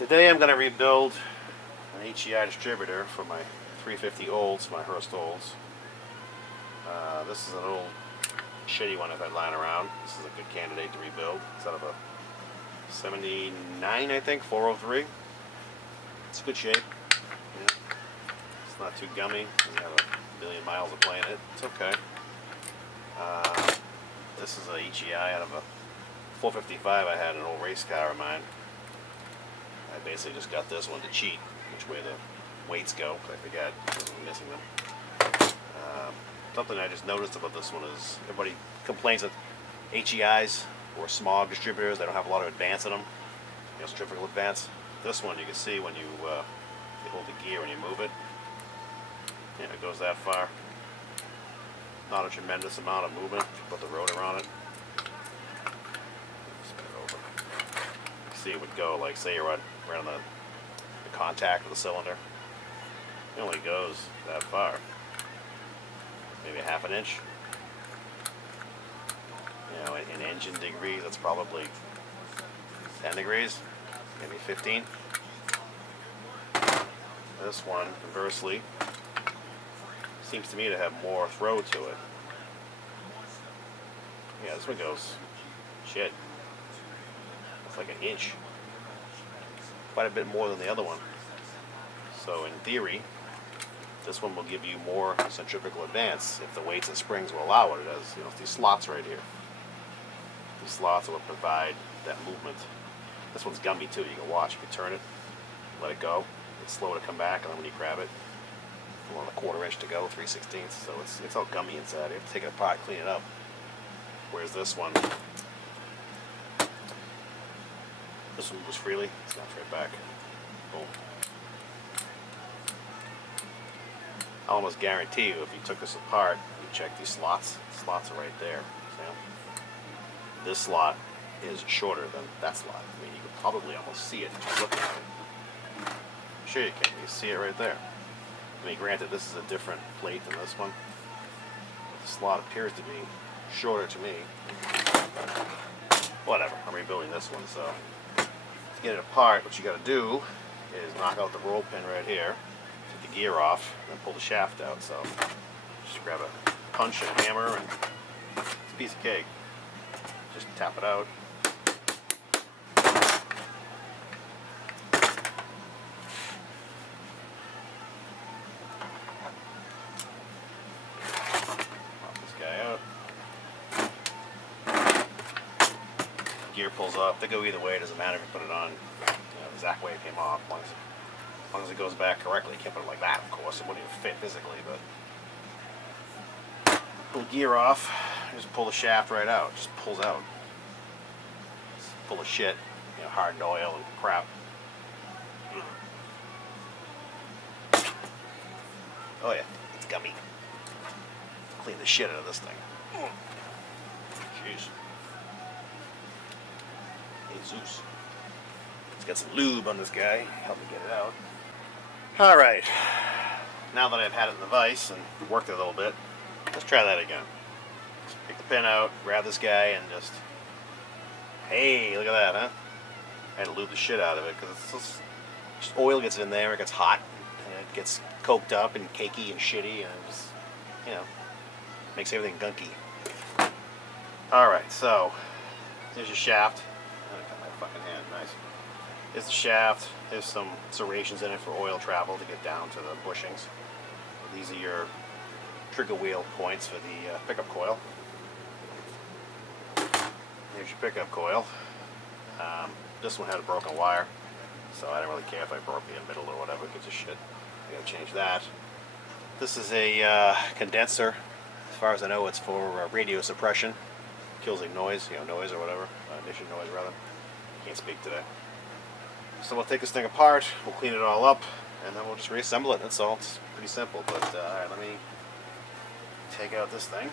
Today I'm going to rebuild an HEI distributor for my 350 Olds, my Hurst Olds. This is an old shitty one I've had lying around. This is a good candidate to rebuild. It's out of a 79, I think, 403. It's good shape. Yeah. It's not too gummy. Doesn't have a million miles of playing it. It's okay. This is a HEI out of a 455 I had an old race car of mine. I basically just got this one to cheat which way the weights go, because I forgot because I'm missing them. Something I just noticed about this one is everybody complains that HEIs or smog distributors, they don't have a lot of advance in them, centrifugal advance. This one you can see when you hold the gear and you move it, it goes that far. Not a tremendous amount of movement if you put the rotor on it. Spin it over. See it would go, like say you're around the contact of the cylinder. It only goes that far. Maybe a half an inch. In engine degrees, that's probably 10 degrees, maybe 15. This one, conversely, seems to me to have more throw to it. Yeah, this one goes, shit, it's like an inch. Quite a bit more than the other one. So in theory, this one will give you more centrifugal advance if the weights and springs will allow it. It has, these slots right here. These slots will provide that movement. This one's gummy too. You can watch if you turn it, let it go. It's slow to come back, and then when you grab it, you want a 1/4 inch to go, 3/16. So it's all gummy inside. You have to take it apart, clean it up. Whereas this one moves freely. It snaps right back. Boom. I almost guarantee you, if you took this apart, you check these slots. The slots are right there. See? This slot is shorter than that slot. I mean, you could probably almost see it just looking at it. I'm sure you can. You see it right there. I mean, granted, this is a different plate than this one. The slot appears to be shorter to me. Whatever. I'm rebuilding this one, so to get it apart, what you got to do is knock out the roll pin right here. The gear off and then pull the shaft out. So just grab a punch and a hammer and it's a piece of cake. Just tap it out. Pop this guy out. Gear pulls off. They go either way. It doesn't matter if you put it on the exact way it came off. As long as it goes back correctly. You can't put it like that, of course. It wouldn't even fit physically, but pull the gear off, just pull the shaft right out. Just pulls out. It's full of shit, hardened oil and crap. Oh yeah, it's gummy. Clean the shit out of this thing. Jeez. Jesus. Let's get some lube on this guy. Help me get it out. Alright, now that I've had it in the vise and worked it a little bit, let's try that again. Just pick the pin out, grab this guy, and just, hey, look at that, huh? I had to lube the shit out of it, because just oil gets in there, it gets hot, and it gets coked up and cakey and shitty, and it just, makes everything gunky. Alright, so, here's your shaft. I got my fucking hand, nice. Here's the shaft. There's some serrations in it for oil travel to get down to the bushings. These are your trigger wheel points for the pickup coil. Here's your pickup coil. This one had a broken wire, so I didn't really care if I broke the middle or whatever. It gives a shit. I gotta change that. This is a condenser. As far as I know, it's for radio suppression. Kills like noise, noise or whatever. Ignition noise rather. Can't speak today. So we'll take this thing apart, we'll clean it all up, and then we'll just reassemble it. That's all. It's pretty simple. But alright, let me take out this thing.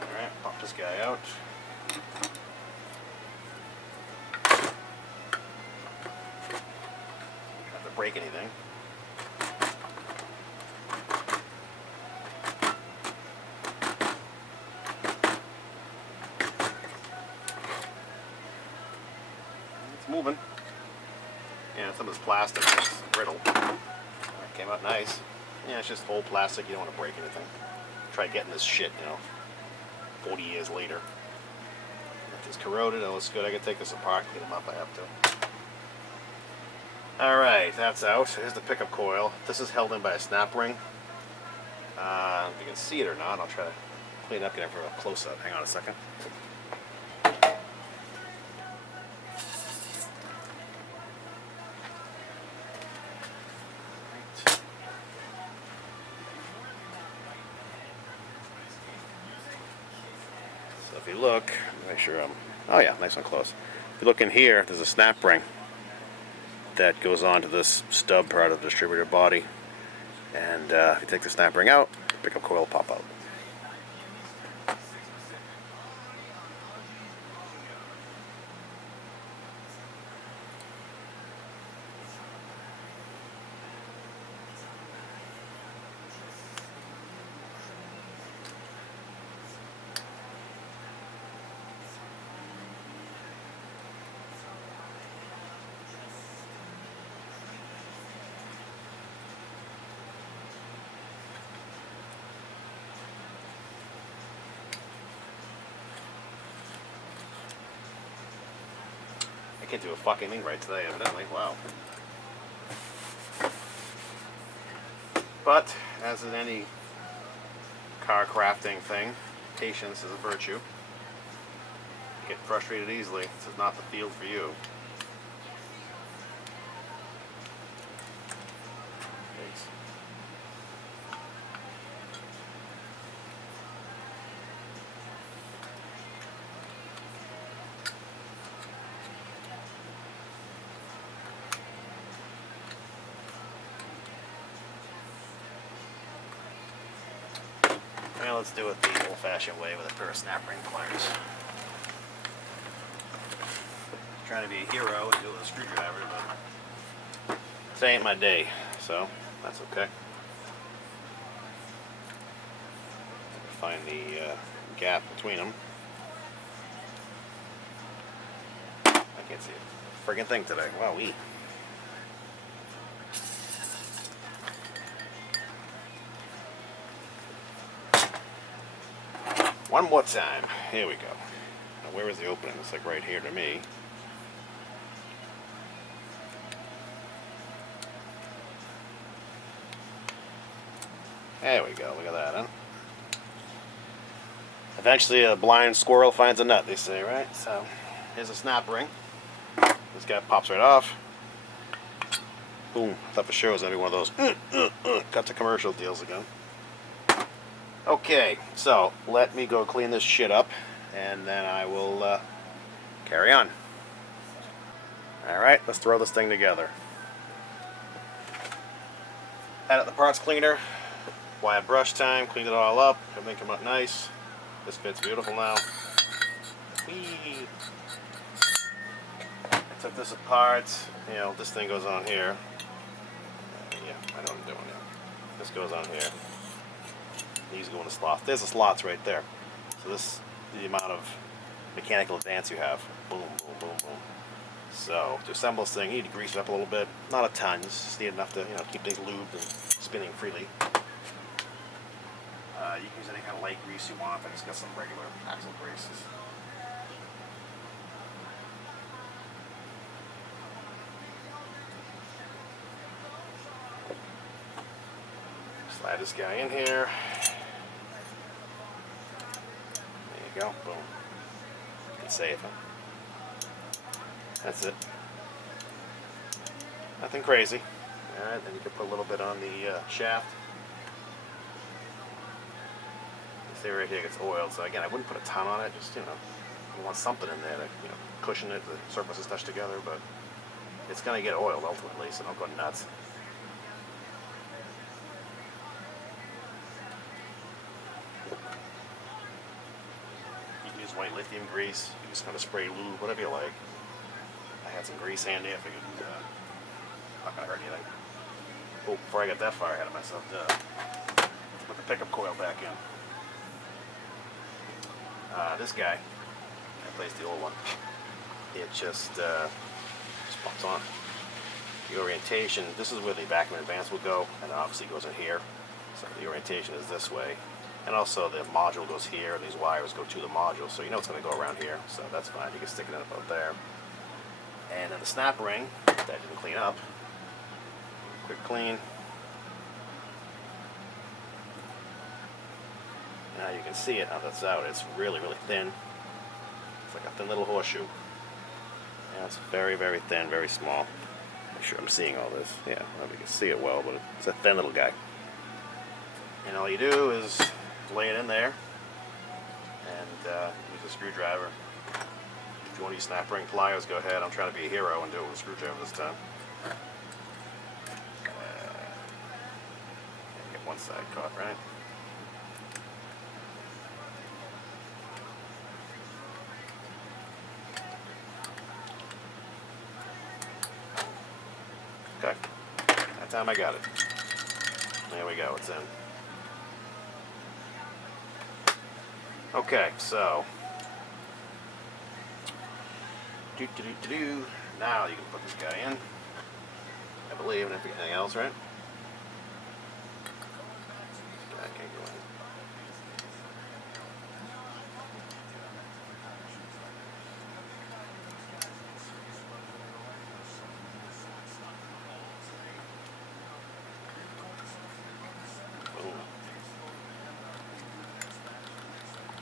Alright, pop this guy out. break anything. It's moving. Yeah, some of this plastic is brittle. That came out nice. Yeah, it's just old plastic. You don't want to break anything. Try getting this shit, 40 years later. If it's corroded, it looks good. I can take this apart, clean them up. I have to. Alright, that's out. Here's the pickup coil. This is held in by a snap ring. If you can see it or not, I'll try to clean it up, get it for a close up. Hang on a second. So if you look, make sure I'm... Oh yeah, nice and close. If you look in here, there's a snap ring that goes onto this stub part of the distributor body. And if you take the snap ring out, the pickup coil will pop out. I can't do a fucking thing right today, evidently. Wow. But, as in any car crafting thing, patience is a virtue. You get frustrated easily. This is not the field for you. Thanks. Well, let's do it the old-fashioned way with a pair of snap ring pliers. Trying to be a hero and do it with a screwdriver, but this ain't my day, so that's okay. Find the gap between them. I can't see a friggin' thing today. Wowee. One more time. Here we go. Now, where is the opening? It's like right here to me. There we go. Look at that, huh? Eventually, a blind squirrel finds a nut, they say, right? So, here's a snap ring. This guy pops right off. Boom. I thought for sure it was going to be one of those cut to commercial deals again. Okay, so let me go clean this shit up, and then I will carry on. Alright, let's throw this thing together. Added the parts cleaner, wire brush time, cleaned it all up, everything came out nice. This fits beautiful now. Whee! I took this apart, this thing goes on here. Yeah, I know what I'm doing now. This goes on here. These go in the slots. There's the slots right there. So this is the amount of mechanical advance you have. Boom, boom, boom, boom. So to assemble this thing, you need to grease it up a little bit. Not a ton, just need enough to keep things lubed and spinning freely. You can use any kind of light grease you want. I just got some regular axle greases. Slide this guy in here. There you go. Boom. You can save him. That's it. Nothing crazy. Alright, then you can put a little bit on the shaft. See right here, it gets oiled. So again, I wouldn't put a ton on it. Just, you want something in there to, cushion it. The surfaces touch together, but it's going to get oiled ultimately, so don't go nuts. You can use white lithium grease. You just kind of spray lube, whatever you like. I had some grease handy. I figured not going to hurt anything. Oh, before I got that far ahead of myself, put the pickup coil back in. This guy, I placed the old one. It just pops on. The orientation, this is where the vacuum advance will go, and it obviously goes in here. So the orientation is this way. And also the module goes here, and these wires go to the module, so you know it's going to go around here, so that's fine. You can stick it in about there. And then the snap ring, that didn't clean up. Quick clean. Now you can see it now that's out. It's really, really thin. It's like a thin little horseshoe. Yeah, it's very, very thin, very small. Make sure I'm seeing all this. Yeah, I don't know if you can see it well, but it's a thin little guy. And all you do is lay it in there and use a screwdriver. If you want to use snap ring pliers, go ahead. I'm trying to be a hero and do it with a screwdriver this time. Get one side caught, right? Okay, that time I got it. There we go, it's in. Okay, so now you can put this guy in, I believe, and everything else, right? That can't go in.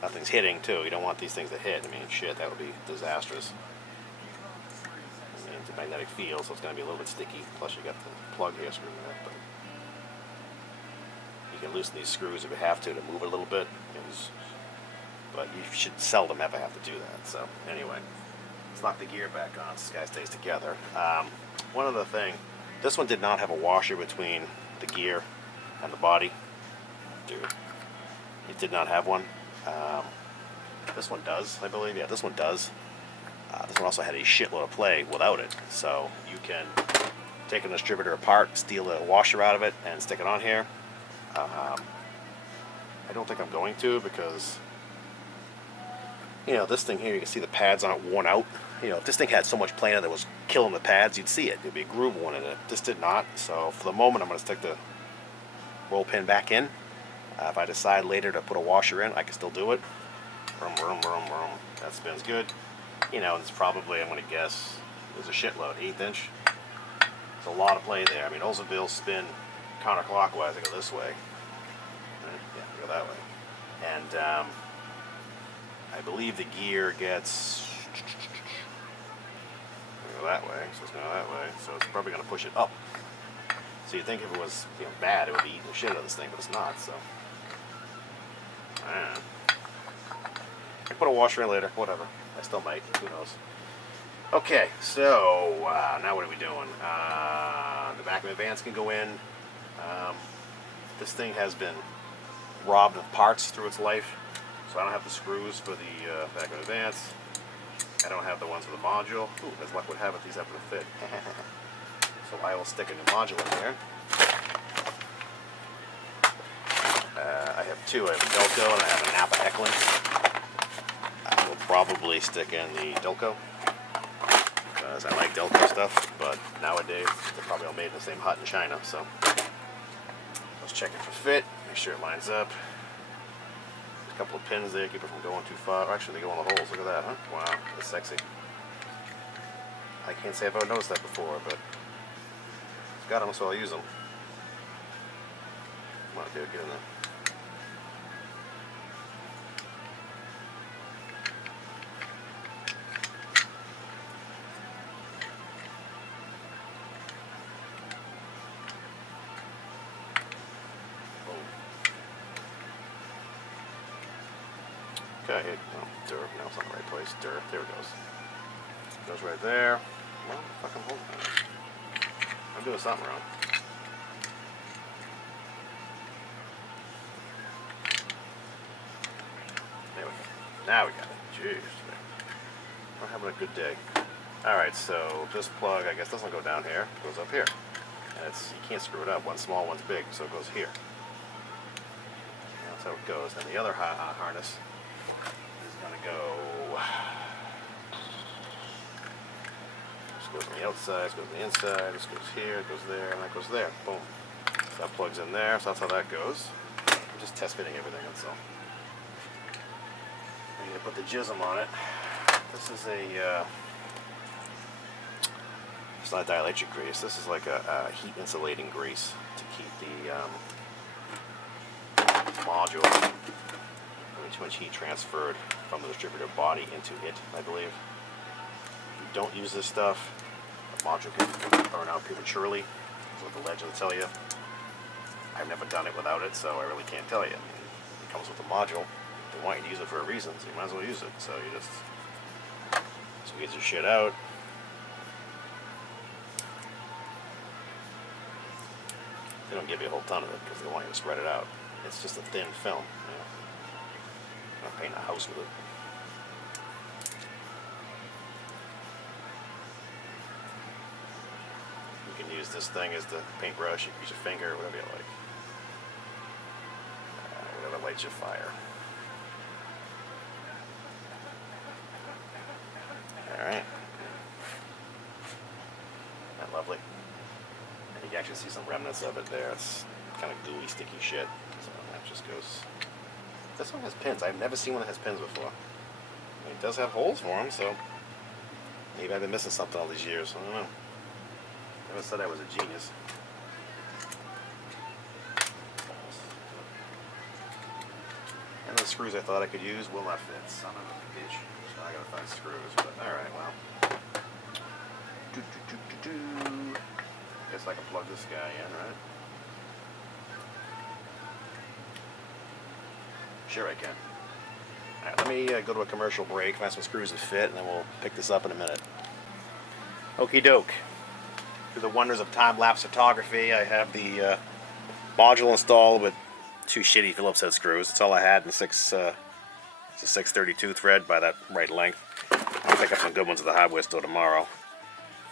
Nothing's hitting too. You don't want these things to hit. I mean, shit, that would be disastrous. I mean, it's a magnetic field, so it's going to be a little bit sticky. Plus, you got the plug here screwing in it. But you can loosen these screws if you have to move it a little bit. But you should seldom ever have to do that. So anyway, let's lock the gear back on so this guy stays together. One other thing, this one did not have a washer between the gear and the body. Dude, it did not have one. This one does, I believe. Yeah, this one does. This one also had a shitload of play without it. So you can take a distributor apart, steal the washer out of it, and stick it on here. I don't think I'm going to because, you know, this thing here, you can see the pads aren't worn out. You know, if this thing had so much play in it that was killing the pads, you'd see it. There'd be a groove one in it. This did not. So for the moment, I'm going to stick the roll pin back in. If I decide later to put a washer in, I can still do it. Vroom, vroom, vroom, vroom. That spins good. You know, it's probably, I'm going to guess, there's a shitload, 1/8 inch. There's a lot of play there. I mean, Oldsmobile spin counterclockwise. I go this way. Yeah, I go that way. And I believe the gear gets, go that way, so it's going that way. So it's probably going to push it up. So you'd think if it was, you know, bad, it would be eating the shit out of this thing, but it's not. So I can put a washer in later, whatever. I still might, who knows. Okay, so now what are we doing? The vacuum advance can go in. This thing has been robbed of parts through its life, so I don't have the screws for the vacuum advance. I don't have the ones for the module. Ooh, as luck would have it, these happen to fit. So I will stick a new module in there. I have two. I have a Delco and I have a Napa Eklund. I will probably stick in the Delco because I like Delco stuff, but nowadays they're probably all made in the same hut in China. So let's check it for fit, make sure it lines up. There's a couple of pins there, keep it from going too far. Oh, actually, they go in the holes. Look at that, huh? Wow, that's sexy. I can't say I've ever noticed that before, but got them, so I'll use them. Come on, dude, get in there. Okay, no, dirt. No, it's not the right place. Dirt. There it goes. Goes right there. Well, fucking hold on. I'm doing something wrong. There we go. Now we got it. Jeez. I'm having a good day. Alright, so this plug, I guess, doesn't go down here. It goes up here. And you can't screw it up. One small, one's big, so it goes here. That's how it goes. And the other harness is going to go. This goes on the outside, this goes on the inside, this goes here, it goes there, and that goes there. Boom. So that plugs in there, so that's how that goes. I'm just test fitting everything, that's all. I'm going to put the jism on it. This is a, it's not dielectric grease, this is like a heat insulating grease to keep the module, too much heat transferred from the distributor body into it, I believe. If you don't use this stuff, the module can burn out prematurely. That's what the legend will tell you. I've never done it without it, so I really can't tell you. It comes with a module. They want you to use it for a reason, so you might as well use it. So you just squeeze your shit out. They don't give you a whole ton of it because they want you to spread it out. It's just a thin film. You know. I'm not painting a house with it. You can use this thing as the paintbrush. You can use your finger, whatever you like. Whatever lights your fire. Alright. Isn't that lovely? And you can actually see some remnants of it there. It's kind of gooey, sticky shit. So that just goes. This one has pins. I've never seen one that has pins before. I mean, it does have holes for them, so maybe I've been missing something all these years. I don't know. Never said I was a genius. And the screws I thought I could use will not fit. Son of a bitch. So I gotta find screws, but alright, well. Guess I can plug this guy in, right? Sure I can. Alright, let me go to a commercial break, find some screws that fit, and then we'll pick this up in a minute. Okie doke. Through the wonders of time-lapse photography, I have the module installed with two shitty Phillips head screws. That's all I had in it's a 632 thread by that right length. I'll pick up some good ones at the hardware store tomorrow.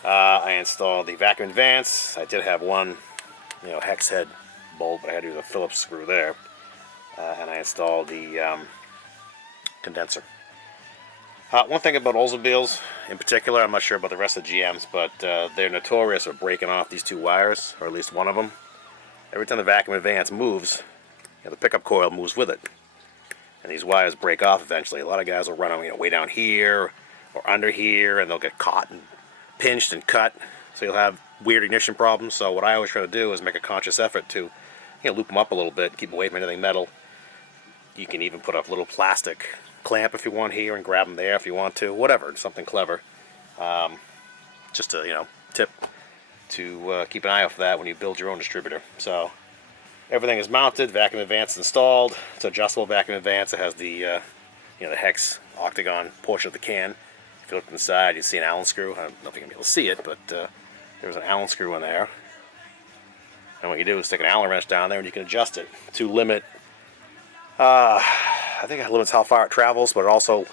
I installed the vacuum advance. I did have one, hex head bolt, but I had to use a Phillips screw there. And I installed the condenser. One thing about Oldsmobiles in particular, I'm not sure about the rest of the GMs, but they're notorious for breaking off these two wires, or at least one of them. Every time the vacuum advance moves, the pickup coil moves with it. And these wires break off eventually. A lot of guys will run them way down here or under here, and they'll get caught and pinched and cut. So you'll have weird ignition problems. So what I always try to do is make a conscious effort to loop them up a little bit, keep away from anything metal. You can even put a little plastic clamp if you want here and grab them there if you want to. Whatever, something clever. Just a tip to keep an eye out for that when you build your own distributor. So everything is mounted, vacuum advance installed. It's an adjustable vacuum advance. It has the the hex octagon portion of the can. If you look inside, you see an Allen screw. I don't know if you're gonna be able to see it, but there's an Allen screw in there. And what you do is stick an Allen wrench down there, and you can adjust it to limit. I think it limits how far it travels, but it also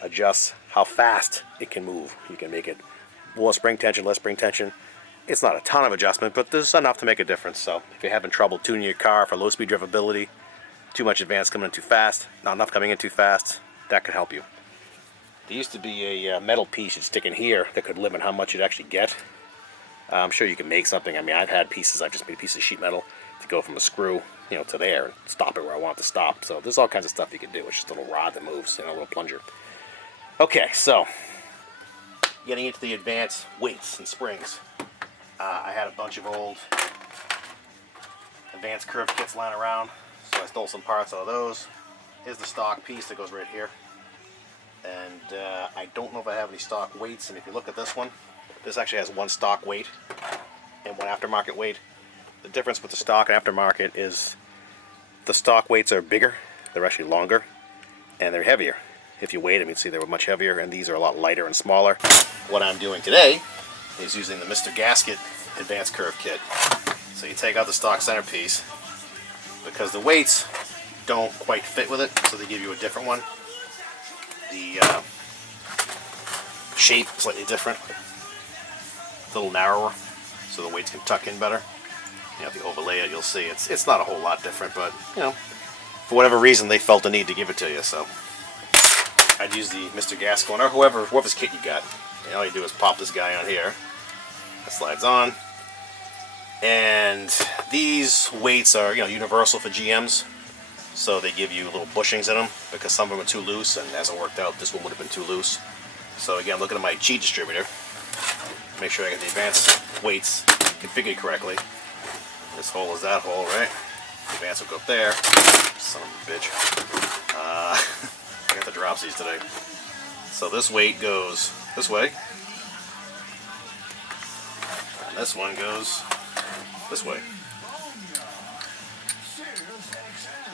adjusts how fast it can move. You can make it more spring tension, less spring tension. It's not a ton of adjustment, but there's enough to make a difference. So if you're having trouble tuning your car for low speed drivability, too much advance coming in too fast, not enough coming in too fast, that could help you. There used to be a metal piece you'd stick in here that could limit how much you'd actually get. I'm sure you can make something. I mean, I've had pieces, I've just made a piece of sheet metal to go from a screw, to there and stop it where I want it to stop. So there's all kinds of stuff you can do. It's just a little rod that moves, a little plunger. Okay, so getting into the advanced weights and springs. I had a bunch of old advanced curve kits lying around, so I stole some parts out of those. Here's the stock piece that goes right here. And I don't know if I have any stock weights, and if you look at this one, this actually has one stock weight and one aftermarket weight. The difference with the stock and aftermarket is the stock weights are bigger, they're actually longer, and they're heavier. If you weigh them, you can see they were much heavier, and these are a lot lighter and smaller. What I'm doing today is using the Mr. Gasket Advanced Curve Kit. So you take out the stock centerpiece, because the weights don't quite fit with it, so they give you a different one. The shape is slightly different, a little narrower. so the weights can tuck in better. You know, if you overlay it, you'll see it's not a whole lot different, but you know, for whatever reason, they felt the need to give it to you. So I'd use the Mr. Gascoigne or whoever's kit you got. And all you do is pop this guy on here. It slides on, and these weights are, you know, universal for GMs. So they give you little bushings in them because some of them are too loose, and as it worked out, this one would have been too loose. So again, looking at my G distributor, make sure I get the advanced weights configured correctly. This hole is that hole, right? The advance will go up there. Son of a bitch. I got the dropsies today. So this weight goes this way, and this one goes this way.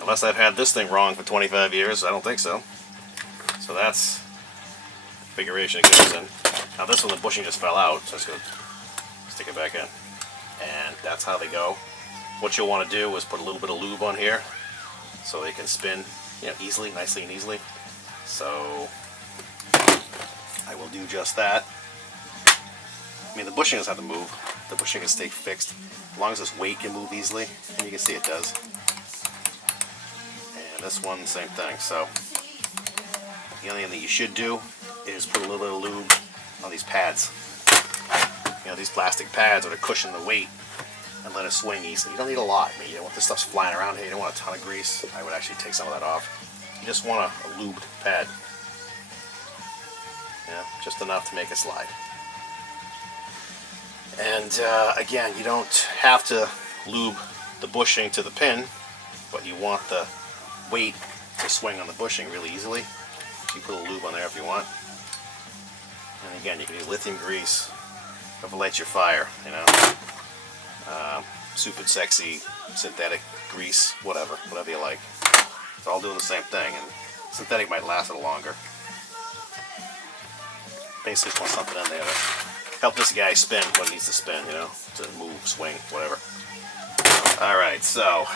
Unless I've had this thing wrong for 25 years, I don't think so. So that's the configuration it goes in. Now this one, the bushing just fell out, so I'm just going to stick it back in. And that's how they go. What you'll want to do is put a little bit of lube on here so they can spin, you know, easily, nicely and easily. So I will do just that. I mean, the bushing doesn't have to move. The bushing can stay fixed. As long as this weight can move easily, and you can see it does. This one, same thing. So the only thing that you should do is put a little bit of lube on these pads. You know, these plastic pads are to cushion the weight and let it swing easily. You don't need a lot. I mean, you don't want this stuff's flying around here. You don't want a ton of grease. I would actually take some of that off. You just want a lubed pad. Yeah, just enough to make it slide. And again, you don't have to lube the bushing to the pin, but you want the weight to swing on the bushing really easily. You put a lube on there if you want. And again, you can use lithium grease, whatever lights your fire, you know. Super sexy, synthetic grease, whatever you like. It's all doing the same thing, and synthetic might last a little longer. Basically just want something in there to help this guy spin what it needs to spin, you know, to move, swing, whatever. Alright, so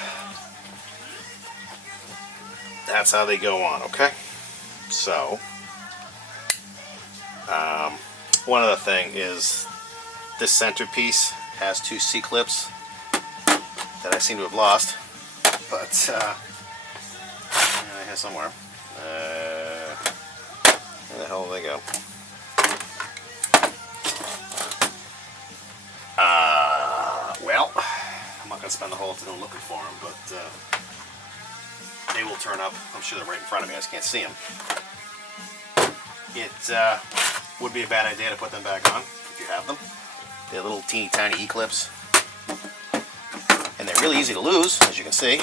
that's how they go on, okay? So, one other thing is this centerpiece has two C-clips that I seem to have lost, but here somewhere. Where the hell did they go? Well, I'm not going to spend the whole afternoon looking for them, but they will turn up. I'm sure they're right in front of me. I just can't see them. It would be a bad idea to put them back on if you have them. They're little teeny tiny E-clips. And they're really easy to lose, as you can see.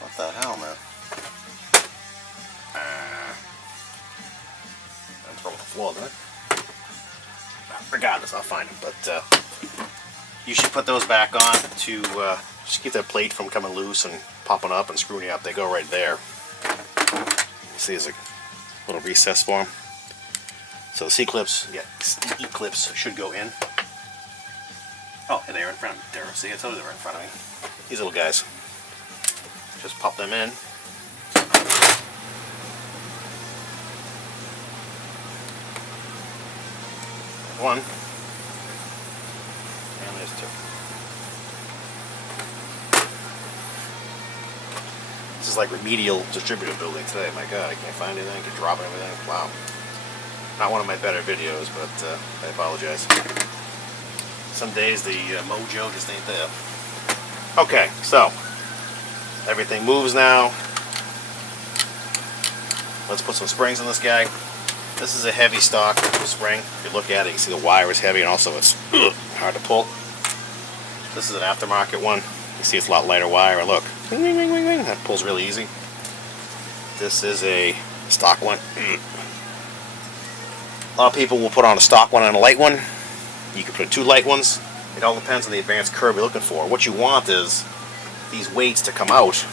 What the hell, man? I throw it on the floor, didn't I? Regardless, I'll find them. But you should put those back on to just keep that plate from coming loose and popping up and screwing you up. They go right there. You see there's a little recess for them. So the C-clips, yeah, E-clips should go in. Oh, and they're in front of me. There, see, I told you they were in front of me. These little guys. Just pop them in. There's one. And there's two. This is like remedial distributor building today. My God, I can't find anything. I can drop everything. Wow. Not one of my better videos, but I apologize. Some days the mojo just ain't there. Okay, so everything moves now. Let's put some springs in this guy. This is a heavy stock spring. If you look at it, you can see the wire is heavy and also it's hard to pull. This is an aftermarket one. You see it's a lot lighter wire, and look, that pulls really easy. This is a stock one. A lot of people will put on a stock one and a light one. You can put two light ones. It all depends on the advanced curve you're looking for. What you want is these weights to come out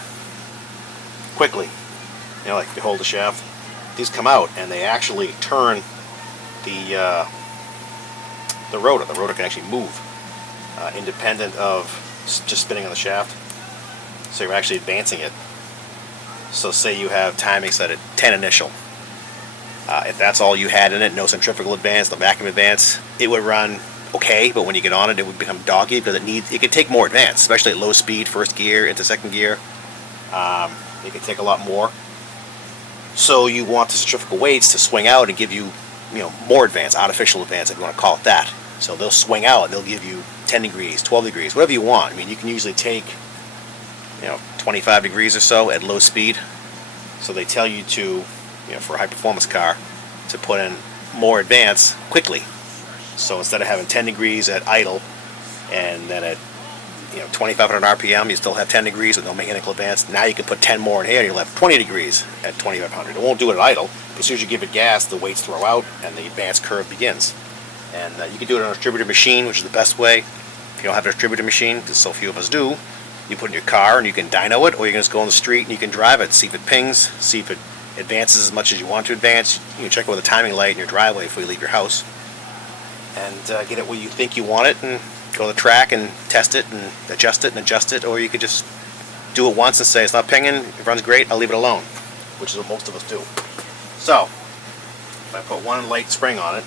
quickly. You know, like if you hold the shaft, these come out and they actually turn the rotor. The rotor can actually move independent of just spinning on the shaft. So you're actually advancing it. So say you have timing set at 10 initial. If that's all you had in it, no centrifugal advance, no vacuum advance, it would run okay, but when you get on it, it would become doggy because it could take more advance, especially at low speed, first gear into second gear. It could take a lot more. So you want the centrifugal weights to swing out and give you, more advance, artificial advance, if you want to call it that. So they'll swing out and they'll give you 10 degrees, 12 degrees, whatever you want. I mean, you can usually take, 25 degrees or so at low speed. So they tell you to, for a high performance car, to put in more advance quickly. So instead of having 10 degrees at idle, and then at 2,500 RPM, you still have 10 degrees with no mechanical advance. Now you can put 10 more in here, and you'll have 20 degrees at 2,500. It won't do it at idle, but as soon as you give it gas, the weights throw out, and the advance curve begins. And you can do it on a distributor machine, which is the best way. If you don't have a distributor machine, because so few of us do, you put it in your car, and you can dyno it, or you can just go on the street, and you can drive it, see if it pings, see if it advances as much as you want to advance. You can check it with a timing light in your driveway before you leave your house, and get it where you think you want it, and go to the track and test it and adjust it, or you could just do it once and say it's not pinging, it runs great, I'll leave it alone, which is what most of us do. So if I put one light spring on it,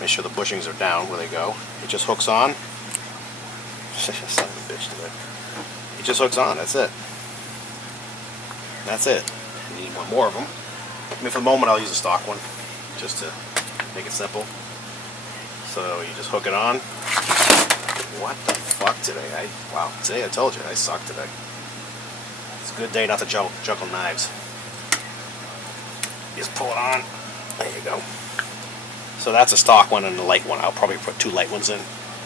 make sure the bushings are down where they go, it just hooks on. Son of a bitch today. It just hooks on, that's it. That's it. You need one more of them. I mean, for the moment I'll use a stock one just to make it simple. So you just hook it on. What the fuck today? Wow, today I told you, I suck today. It's a good day not to juggle knives. You just pull it on. There you go. So that's a stock one and a light one. I'll probably put two light ones in.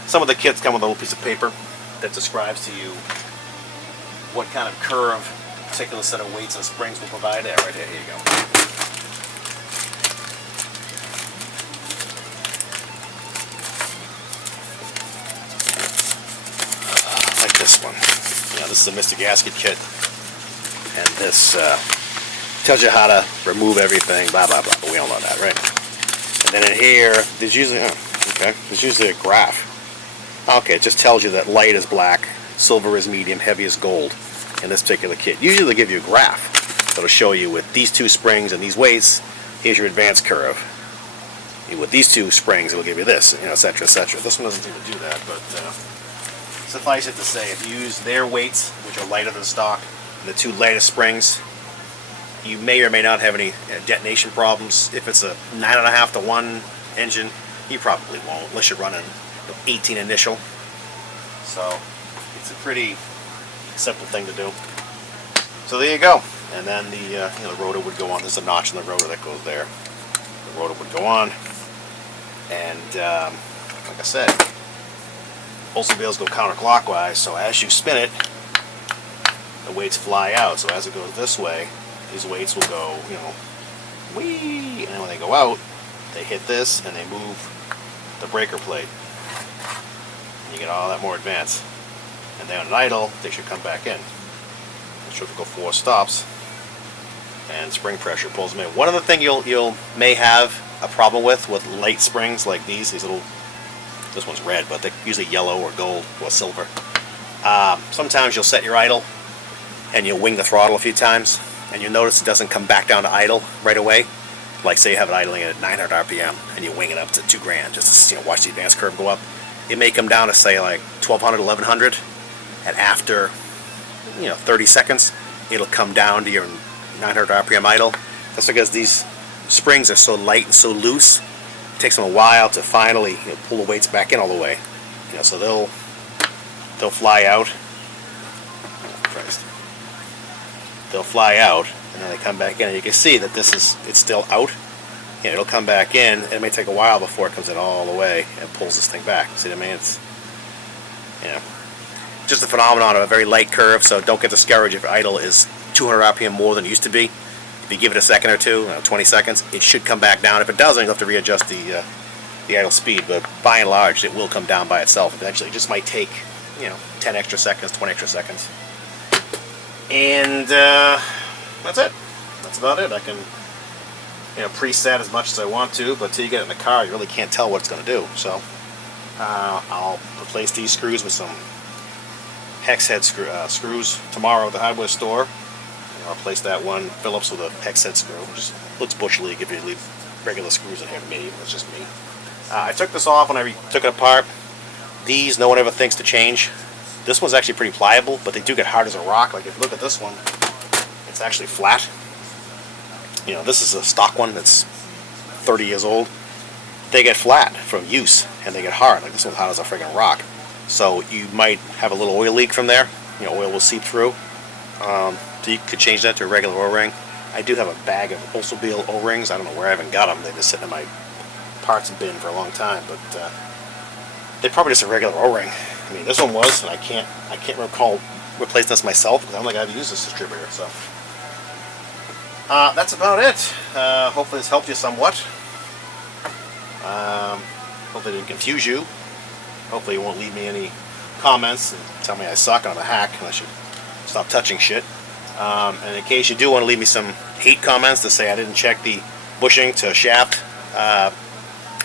Some of the kits come with a little piece of paper that describes to you what kind of curve a particular set of weights and springs will provide. There, right here, here you go. This one. This is a Mr. Gasket kit, and this tells you how to remove everything, blah blah blah, but we all know that, right? And then in here, there's usually a graph. Okay, it just tells you that light is black, silver is medium, heavy is gold in this particular kit. Usually they give you a graph that'll show you with these two springs and these weights, here's your advance curve. And with these two springs, it'll give you this, etc., etc. This one doesn't seem to do that, but suffice it to say, if you use their weights, which are lighter than stock, and the two lightest springs, you may or may not have any detonation problems. If it's a 9.5 to 1 engine, you probably won't, unless you're running 18 initial. So it's a pretty simple thing to do. So there you go. And then the rotor would go on. There's a notch in the rotor that goes there. The rotor would go on, and like I said, Oldsmobiles go counterclockwise, so as you spin it, the weights fly out. So as it goes this way, these weights will go, whee, and then when they go out, they hit this and they move the breaker plate. And you get all that more advance. And then on idle, they should come back in. The centrifugal force stops, and spring pressure pulls them in. One other thing you'll may have a problem with light springs like these little. This one's red, but they're usually yellow or gold or silver. Sometimes you'll set your idle and you'll wing the throttle a few times, and you'll notice it doesn't come back down to idle right away. Like say you have it idling at 900 RPM and you wing it up to 2 grand just to watch the advance curve go up. It may come down to say like 1200, 1100, and after 30 seconds it'll come down to your 900 RPM idle. That's because these springs are so light and so loose. It takes them a while to finally pull the weights back in all the way. So they'll fly out. Oh, Christ. They'll fly out, and then they come back in, and you can see that it's still out. It'll come back in, and it may take a while before it comes in all the way and pulls this thing back. See what I mean? It's just a phenomenon of a very light curve. So don't get discouraged if idle is 200 RPM more than it used to be. If you give it a second or two, 20 seconds, it should come back down. If it doesn't, you'll have to readjust the idle speed. But by and large, it will come down by itself eventually. It just might take 10 extra seconds, 20 extra seconds. And that's it. That's about it. I can preset as much as I want to, but until you get it in the car, you really can't tell what it's going to do. So I'll replace these screws with some hex head screws tomorrow at the hardware store. I'll replace that one Phillips with a hex head screw. It just looks bush league if you leave regular screws in here to me. It's just me. I took this off when I took it apart. These, no one ever thinks to change. This one's actually pretty pliable, but they do get hard as a rock. Like if you look at this one, it's actually flat. You know, this is a stock one that's 30 years old. They get flat from use, and they get hard. Like this one's hard as a friggin' rock. So you might have a little oil leak from there. You know, oil will seep through. So you could change that to a regular O-ring. I do have a bag of Oldsmobile O-rings. I don't know where I even got them. They've been sitting in my parts bin for a long time, but they're probably just a regular O-ring. I mean, this one was, and I can't recall replacing this myself because I don't think I've used this distributor. So that's about it. Hopefully this helped you somewhat. Hopefully it didn't confuse you. Hopefully you won't leave me any comments and tell me I suck and I'm a hack unless you stop touching shit. And in case you do want to leave me some hate comments to say I didn't check the bushing to shaft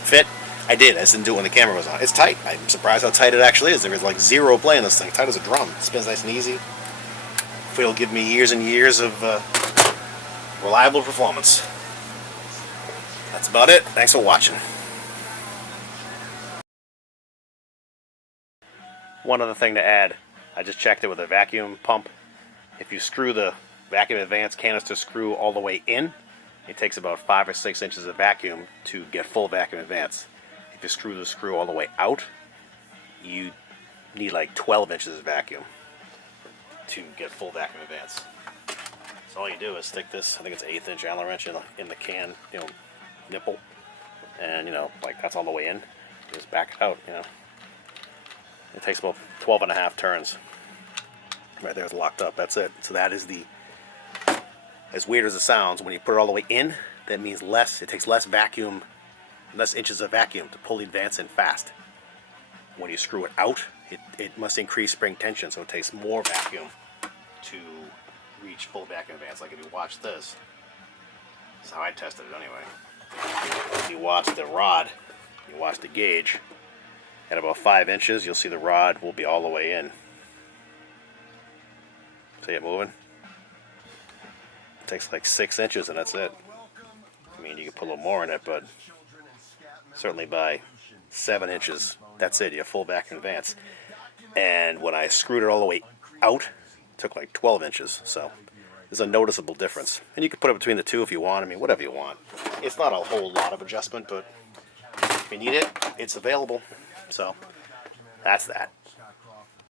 fit, I did. I just didn't do it when the camera was on. It's tight. I'm surprised how tight it actually is. There is like zero play in this thing. Tight as a drum. It spins nice and easy. Hopefully it'll give me years and years of reliable performance. That's about it. Thanks for watching. One other thing to add. I just checked it with a vacuum pump. If you screw the vacuum advance canister screw all the way in, it takes about 5 or 6 inches of vacuum to get full vacuum advance. If you screw the screw all the way out, you need like 12 inches of vacuum to get full vacuum advance. So all you do is stick this, I think it's an 1/8 inch Allen wrench in the can, you know, nipple, and you know, like that's all the way in. Just back it out, you know. It takes about 12.5 turns. Right there, it's locked up. That's it. So that is the, as weird as it sounds, when you put it all the way in, that means less. It takes less vacuum, less inches of vacuum to pull the advance in fast. When you screw it out, it must increase spring tension, so it takes more vacuum to reach full vacuum advance. Like if you watch this, that's how I tested it anyway. If you watch the rod, you watch the gauge, at about 5 inches, you'll see the rod will be all the way in. See it moving? It takes like 6 inches and that's it. I mean, you can put a little more in it, but certainly by 7 inches, that's it. You have full vacuum advance. And when I screwed it all the way out, it took like 12 inches. So there's a noticeable difference. And you can put it between the two if you want. I mean, whatever you want. It's not a whole lot of adjustment, but if you need it, it's available. So that's that.